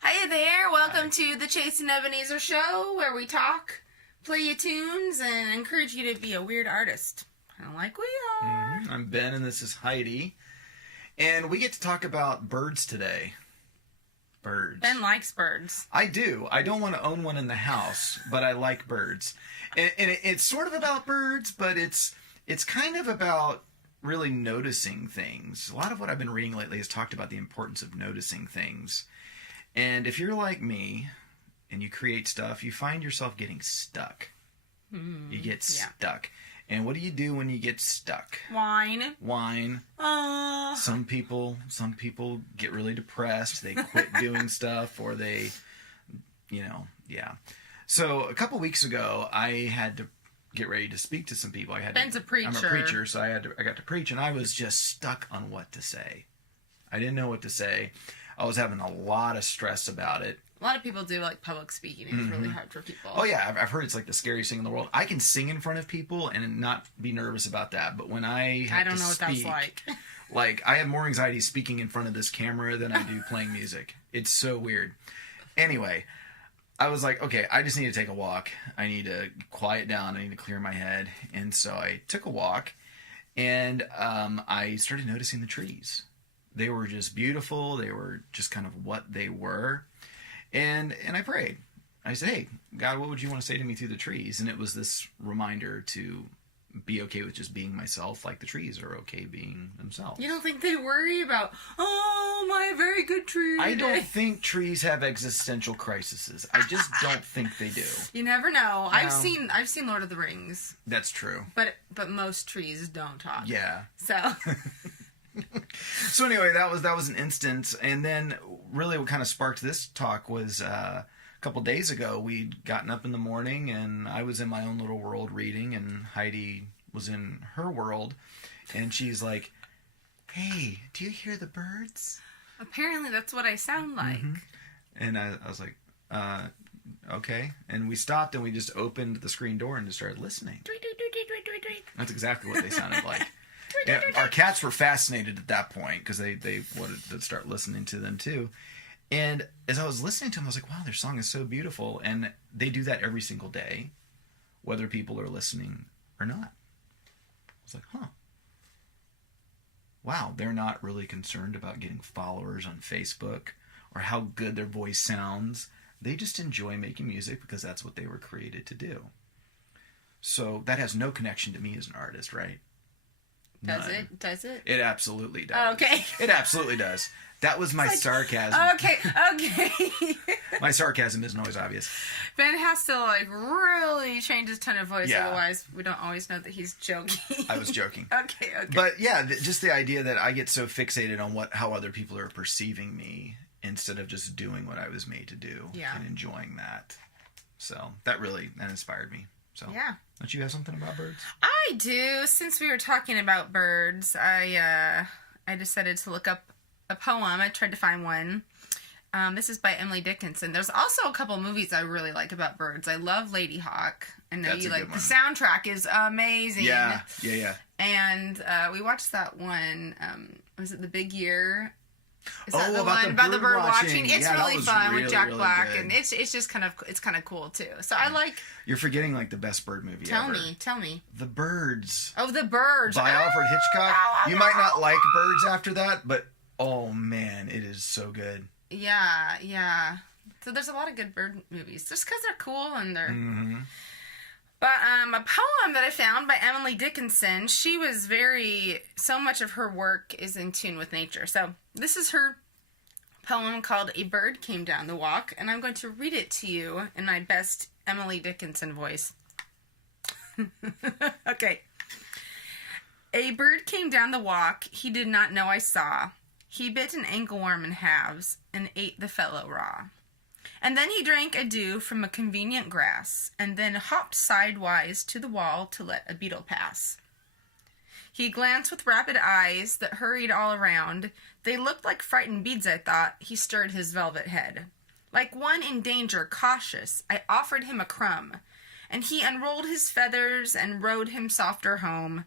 Hi there, welcome to the Chase and Ebenezer show, where we talk, play you tunes, and encourage you to be a weird artist. Kind of like we are. I'm Ben, and this is Heidi. And we get to talk about birds today. Birds. Ben likes birds. I do. I don't want to own one in the house, but I like birds. And it's sort of about birds, but it's kind of about really noticing things. A lot of what I've been reading lately has talked about the importance of noticing things. And if you're like me and you create stuff, you find yourself getting stuck. You get stuck. And what do you do when you get stuck? Whine. Some people get really depressed. They quit doing stuff, or they, So a couple weeks ago, I had to get ready to speak to some people. Ben's a preacher. I'm a preacher, so I got to preach, and I was just stuck on what to say. I didn't know what to say. I was having a lot of stress about it. A lot of people do like public speaking. It's really hard for people. Oh yeah, I've heard it's like the scariest thing in the world. I can sing in front of people and not be nervous about that, but when I don't know what that's like. Like, I have more anxiety speaking in front of this camera than I do playing music. It's so weird. Anyway, I was like, okay, I just need to take a walk. I need to quiet down. I need to clear my head. And so I took a walk, and I started noticing the trees. They were just beautiful. They were just kind of what they were. And I prayed. I said, hey, God, what would you want to say to me through the trees? And it was this reminder to be okay with just being myself, like the trees are okay being themselves. You don't think they worry about, my very good tree? I don't think trees have existential crises. I just don't think they do. You never know. I've seen Lord of the Rings. That's true. But most trees don't talk. Yeah. So... So anyway, that was an instance, and then really what kind of sparked this talk was a couple days ago. We'd gotten up in the morning, and I was in my own little world reading, and Heidi was in her world, and she's like, "Hey, do you hear the birds?" Apparently, that's what I sound like. And I was like, "Okay." And we stopped, and we just opened the screen door and just started listening. That's exactly what they sounded like. Yeah, our cats were fascinated at that point because they wanted to start listening to them too. And as I was listening to them, I was like, wow, their song is so beautiful. And they do that every single day, whether people are listening or not. I was like, huh. Wow, they're not really concerned about getting followers on Facebook or how good their voice sounds. They just enjoy making music because that's what they were created to do. So that has no connection to me as an artist, right? Does it? It absolutely does. Oh, okay. It absolutely does. That was my sarcasm. Okay. My sarcasm isn't always obvious. Ben has to really change his tone of voice, Yeah. Otherwise we don't always know that he's joking. I was joking. Okay. But yeah, just the idea that I get so fixated on how other people are perceiving me instead of just doing what I was made to do and enjoying that. So that inspired me. So yeah. Don't you have something about birds? I do. Since we were talking about birds, I decided to look up a poem. I tried to find one. This is by Emily Dickinson. There's also a couple movies I really like about birds. I love Lady Hawk. I know you like the soundtrack is amazing. Yeah. And we watched that one. Was it The Big Year? Is that the about one about the bird watching? It's really fun really, with Jack really Black, good. and it's just kind of cool too. So I like. You're forgetting like the best bird movie ever. Tell me. The Birds. Oh, The Birds by Alfred Hitchcock. You might not like birds after that, but oh man, it is so good. Yeah. So there's a lot of good bird movies just because they're cool and they're. But a poem that I found by Emily Dickinson, she was so much of her work is in tune with nature. So this is her poem called A Bird Came Down the Walk, and I'm going to read it to you in my best Emily Dickinson voice. Okay. A bird came down the walk he did not know I saw. He bit an angleworm in halves and ate the fellow raw. And then he drank a dew from a convenient grass, and then hopped sidewise to the wall to let a beetle pass. He glanced with rapid eyes that hurried all around. They looked like frightened beads, I thought. He stirred his velvet head. Like one in danger, cautious, I offered him a crumb, and he unrolled his feathers and rowed him softer home.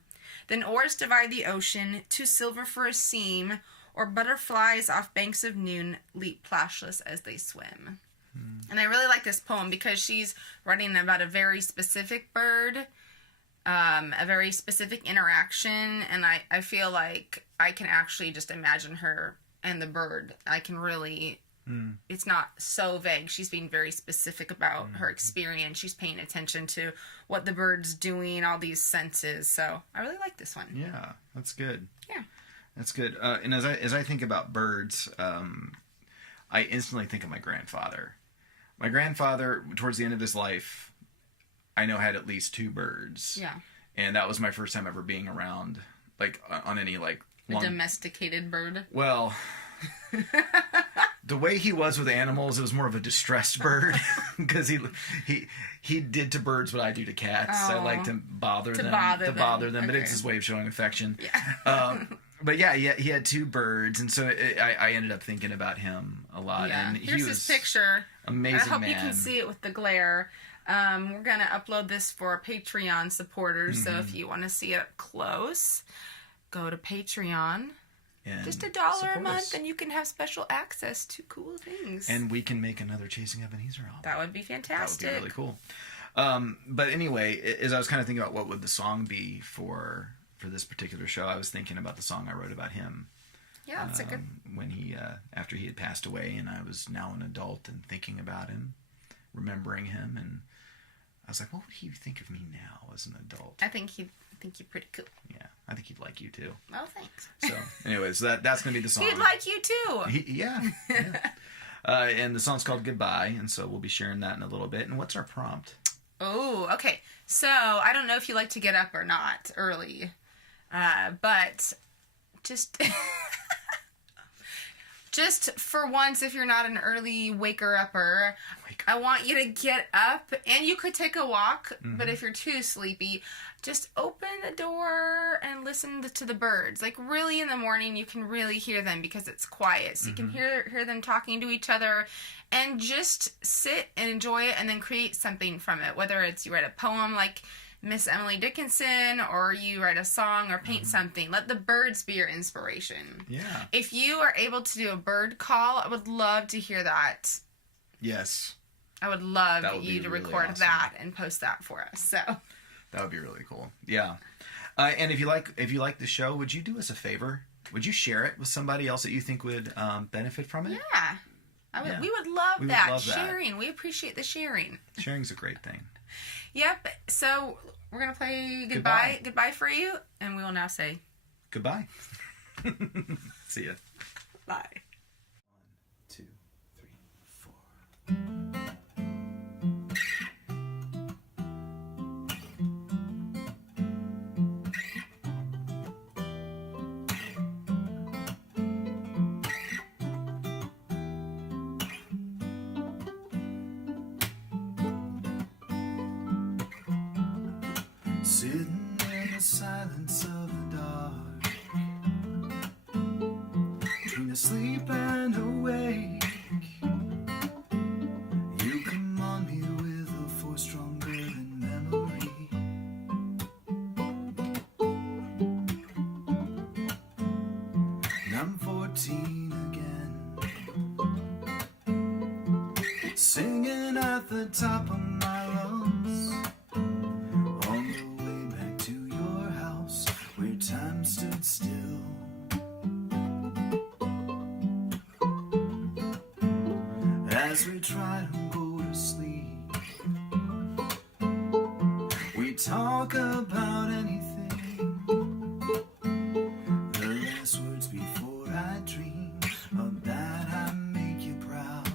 Then oars divide the ocean, to silver for a seam, or butterflies off banks of noon leap plashless as they swim. And I really like this poem because she's writing about a very specific bird, a very specific interaction, and I feel like I can actually just imagine her and the bird. I can really... It's not so vague. She's being very specific about her experience. She's paying attention to what the bird's doing, all these senses. So I really like this one. Yeah, that's good. Yeah. That's good. And as I think about birds, I instantly think of my grandfather. My grandfather, towards the end of his life, I know had at least 2 birds. Yeah. And that was my first time ever being around, like, on any, like... A domesticated bird? Well... The way he was with animals, it was more of a distressed bird because he did to birds what I do to cats. Oh, I like to bother them, okay. but it's his way of showing affection. Yeah. But yeah, he had 2 birds, and so I ended up thinking about him a lot. Yeah. And Here's his picture. Amazing. I hope man. you can see it with the glare. We're gonna upload this for our Patreon supporters, so if you want to see it up close, go to Patreon. And just $1 a month, us. and you can have special access to cool things. And we can make another Chasing Ebenezer album. That would be fantastic. That would be really cool. But anyway, as I was kind of thinking about what would the song be for this particular show, I was thinking about the song I wrote about him. Yeah, that's a good... When he, after he had passed away, and I was now an adult and thinking about him, remembering him, and I was like, what would he think of me now as an adult? I think you're pretty cool. Yeah, I think he'd like you too. Oh, thanks. So, anyways, that's going to be the song. He'd like you too. Yeah. And the song's called Goodbye, and so we'll be sharing that in a little bit. And what's our prompt? Oh, okay. So, I don't know if you like to get up or not early, but just... Just for once, if you're not an early waker-upper, I want you to get up, and you could take a walk, but if you're too sleepy, just open the door and listen to the birds. Like, really, in the morning, you can really hear them because it's quiet, so you can hear them talking to each other, and just sit and enjoy it, and then create something from it, whether it's you write a poem like Miss Emily Dickinson, or you write a song or paint something. Let the birds be your inspiration. Yeah. If you are able to do a bird call, I would love to hear that. Yes. I would love you to really record awesome. that and post that for us. So that would be really cool. Yeah. And if you like the show, would you do us a favor? Would you share it with somebody else that you think would benefit from it? Yeah. Yeah. We would love that. Would love that. Sharing. We appreciate the sharing. Sharing's a great thing. Yep. So we're going to play goodbye for you, and we will now say goodbye. See ya. Bye. 1, 2, 3, 4. Sitting in the silence of the dark, between asleep and awake, you come on me with a force stronger than memory. And I'm 14 again, singing at the top of my lungs, on the way back to your house where time stood still. As we try to go to sleep, we talk about anything. The last words before I dream of that I make you proud.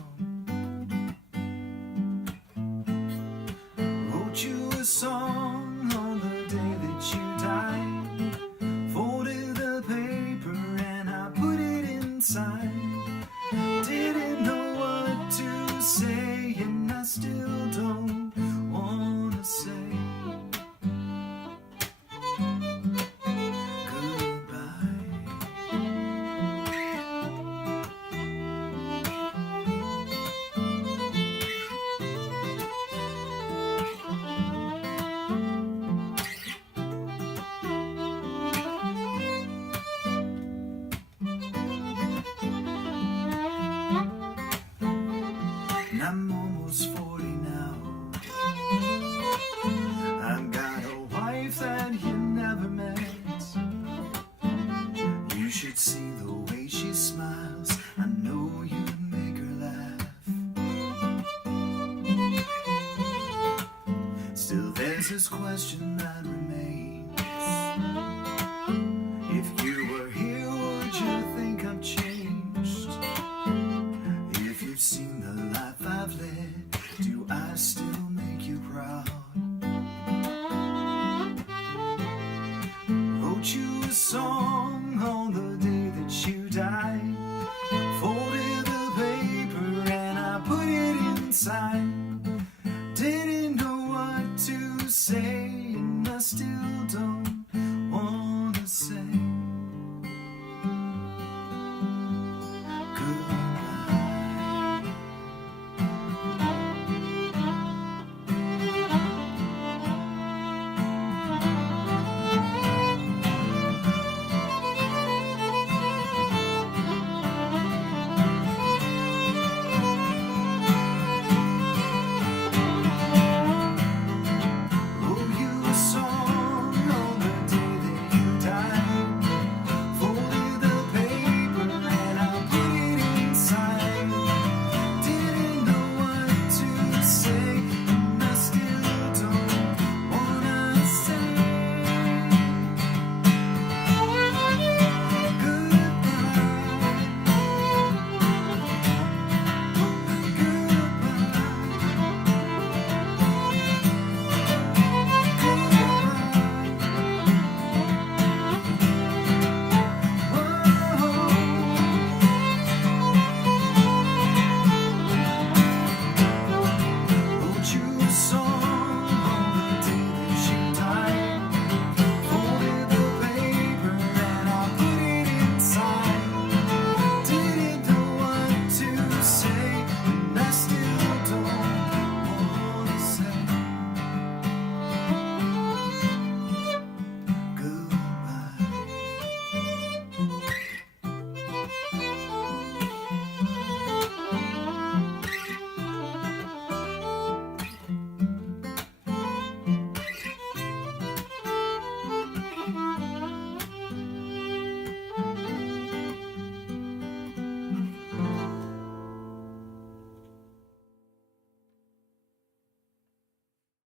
Wrote you a song on the day that you died, folded the paper and I put it inside. Didn't know what to say, and I still don't wanna say goodbye. I'm almost 40 now. I've got a wife that you never met. You should see the way she smiles. I know you'd make her laugh. Still there's this question